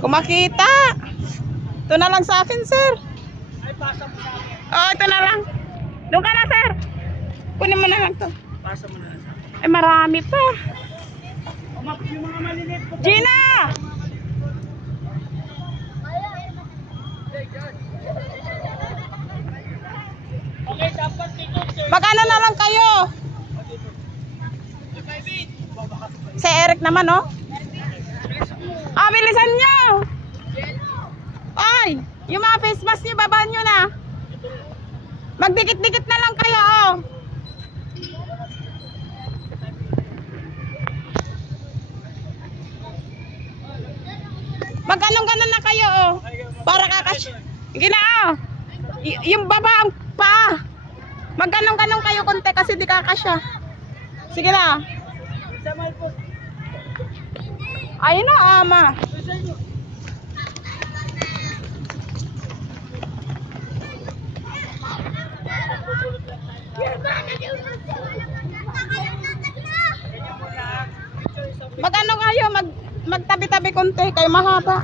Kung makita. Ito na lang sa akin, sir. Ay, pasa mo sa akin. Oh, ito na lang. Doon ka na, sir. Kunin mo na lang to. Pasa mo na sa akin. Ay, marami pa. Yung mga maliliit po. Gina! Okay, dapat dito, sir. Magkano na lang kayo? Si Eric naman, oh. Ah, bilisan nyo. Ay, yung mga face mask nyo, babaan nyo na. Magdikit-dikit na lang kayo, oh. Magganong-ganon na kayo, oh. Para kakas... Gina, oh. Yung baba, pa. Magganong-ganon kayo konti kasi di kakasya. Sige na. Ayun na, ama. Mag-ano kayo, magtabi-tabi konti kayo mahaba.